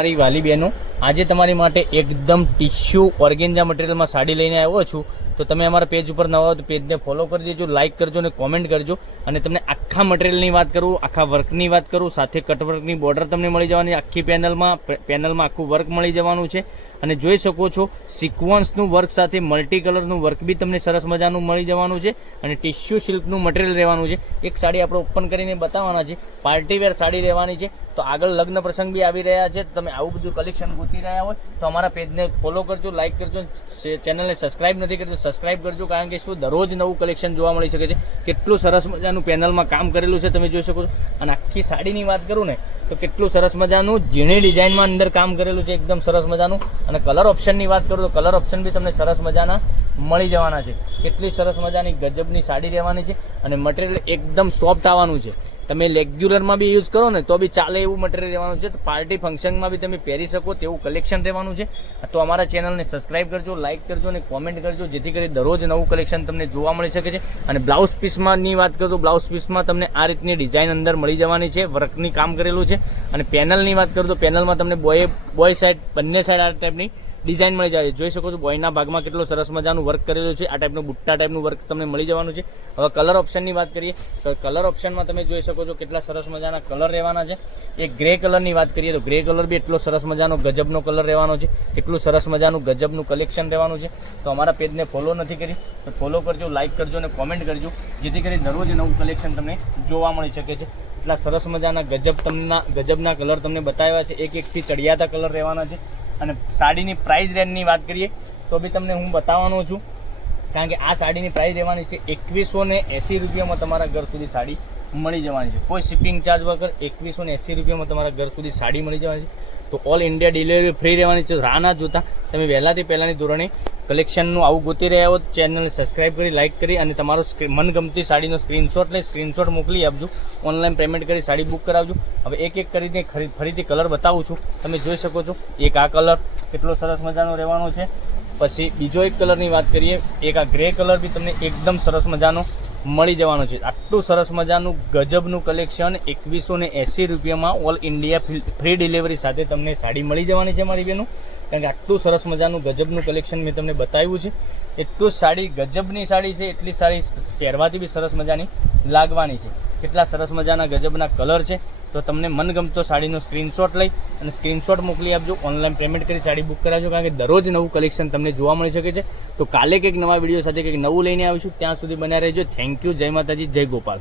મારી વાલી બહેનો, આજે તમારી માટે એકદમ ટીશ્યુ ઓર્ગેન્જા મટીરિયલમાં સાડી લઈને આવ્યો છું. તો તમે અમારા પેજ ઉપર નવા હો તો પેજને ફોલો કરી દેજો, લાઇક કરજો અને કોમેન્ટ કરજો. અને તમને આખા મટીરિયલની વાત કરું, આખા વર્કની વાત કરું, સાથે કટવર્કની બોર્ડર તમને મળી જવાની, આખી પેનલમાં આખું વર્ક મળી જવાનું છે. અને જોઈ શકો છો સિક્વન્સનું વર્ક સાથે મલ્ટી કલરનું વર્ક બી તમને સરસ મજાનું મળી જવાનું છે. અને ટિશ્યુ સિલ્કનું મટીરિયલ રહેવાનું છે. એક સાડી આપણે ઓપન કરીને બતાવવાના છે, પાર્ટીવેર સાડી રહેવાની છે. તો આગળ લગ્ન પ્રસંગ બી આવી રહ્યા છે. તમે આવું બધું કલેક્શન ગોતી રહ્યા હોય તો અમારા પેજને ફોલો કરજો, લાઇક કરજો, ચેનલને સબસ્ક્રાઇબ નથી કરજો સબસ્ક્રાઇબ કરજો. કારણ કે શું દરરોજ નવું કલેક્શન જોવા મળી શકે છે. કેટલું સરસ મજાનું પેનલમાં કામ કરેલું છે તમે જોઈ શકો છો. અને આખી સાડીની વાત કરું ને તો કેટલું સરસ મજાનું ઝીણી ડિઝાઇનમાં અંદર કામ કરેલું છે, એકદમ સરસ મજાનું. અને કલર ઓપ્શનની વાત કરું તો કલર ઓપ્શન બી તમને સરસ મજાના મળી જવાના છે. કેટલી સરસ મજાની ગજબની સાડી રહેવાની છે. અને મટીરિયલ એકદમ સોફ્ટ આવવાનું છે. તમે રેગ્યુલરમાં બી યુઝ કરો ને તો બી ચાલે એવું મટીરિયલ રહેવાનું છે. તો પાર્ટી ફંક્શનમાં બી તમે પહેરી શકો તેવું કલેક્શન રહેવાનું છે. તો અમારા ચેનલને સબસ્ક્રાઇબ કરજો, લાઇક કરજો અને કોમેન્ટ કરજો, જેથી કરી દરરોજ નવું કલેક્શન તમને જોવા મળી શકે છે. અને બ્લાઉઝ પીસમાંની વાત કરું તો બ્લાઉઝ પીસમાં તમને આ રીતની ડિઝાઇન અંદર મળી જવાની છે, વર્કની કામ કરેલું છે. અને પેનલની વાત કરું તો પેનલમાં તમને બોય સાઈડ બંને સાઈડ આ ટાઈપની ડિઝાઇન મળી જાય. જોઈ શકો છો બોયના ભાગમાં કેટલું સરસ મજાનું વર્ક કરેલું છે. આ ટાઈપનું બુટ્ટા ટાઈપનું વર્ક તમને મળી જવાનું છે. હવે કલર ઓપ્શનની વાત કરીએ તો કલર ઓપ્શનમાં તમે જોઈ શકો છો કેટલા સરસ મજાના કલર રહેવાના છે. એક ગ્રે કલરની વાત કરીએ તો ગ્રે કલર બી એટલો સરસ મજાનો ગજબનો કલર રહેવાનો છે. એટલું સરસ મજાનું ગજબનું કલેક્શન રહેવાનું છે. તો અમારા પેજને ફોલો નથી કરી તો ફોલો કરજો, લાઇક કરજો અને કોમેન્ટ કરજો, જેથી કરી દરરોજ નવું કલેક્શન તમને જોવા મળી શકે છે. એટલા સરસ મજાના ગજબના કલર તમને બતાવ્યા છે. એકથી ચડિયાતા કલર રહેવાના છે. અને સાડીની પ્રાઇસ રેન્જની વાત કરીએ તો બી તમને હું બતાવવાનો છું. કારણ કે આ સાડીની પ્રાઇસ રહેવાની છે 2180 રૂપિયામાં તમારા ઘર સુધી સાડી મળી જવાની છે. કોઈ શિપિંગ ચાર્જ વગર 2180 રૂપિયામાં તમારા ઘર સુધી સાડી મળી જવાની છે. તો ઓલ ઇન્ડિયા ડિલિવરી ફ્રી રહેવાની છે. રાહ ના જોતા તમે વહેલાથી પહેલાંની ધોરણે કલેક્શનનું આવું ગોતી રહ્યા હો, ચેનલને સબસ્ક્રાઇબ કરી, લાઇક કરી અને તમારો મનગમતી સાડીનો સ્ક્રીનશોટ મોકલી આપજો. ઓનલાઈન પેમેન્ટ કરી સાડી બુક કરાવજો. હવે એક કરીને ફરીથી કલર બતાવું છું. તમે જોઈ શકો છો એક આ કલર કેટલો સરસ મજાનો રહેવાનો છે. પછી બીજો એક કલરની વાત કરીએ, એક આ ગ્રે કલર બી તમને એકદમ સરસ મજાનો મળી જવાનું છે. આટલું સરસ મજાનું ગજબનું કલેક્શન 2180 રૂપિયામાં ઓલ ઇન્ડિયા ફ્રી ડિલિવરી સાથે તમને સાડી મળી જવાની છે મારી બહેનો. કારણ કે આટલું સરસ મજાનું ગજબનું કલેક્શન મેં તમને બતાવ્યું છે. એટલું સાડી ગજબની સાડી છે, એટલી સાડી પહેરવાથી બી સરસ મજાની લાગવાની છે. કેટલા સરસ મજાના ગજબના કલર છે. તો તમને મનગમતો સાડીનો સ્ક્રીનશોટ લઈ અને સ્ક્રીનશોટ મોકલી આપજો. ઓનલાઈન પેમેન્ટ કરી સાડી બુક કરાવજો. કારણ કે દરરોજ નવું કલેક્શન તમને જોવા મળી શકે છે. તો કાલે કંઈક નવા વિડીયો સાથે કંઈક નવું લઈને આવીશું. ત્યાં સુધી બન્યા રહેજો. Thank you. જય માતાજી, જય ગોપાલ.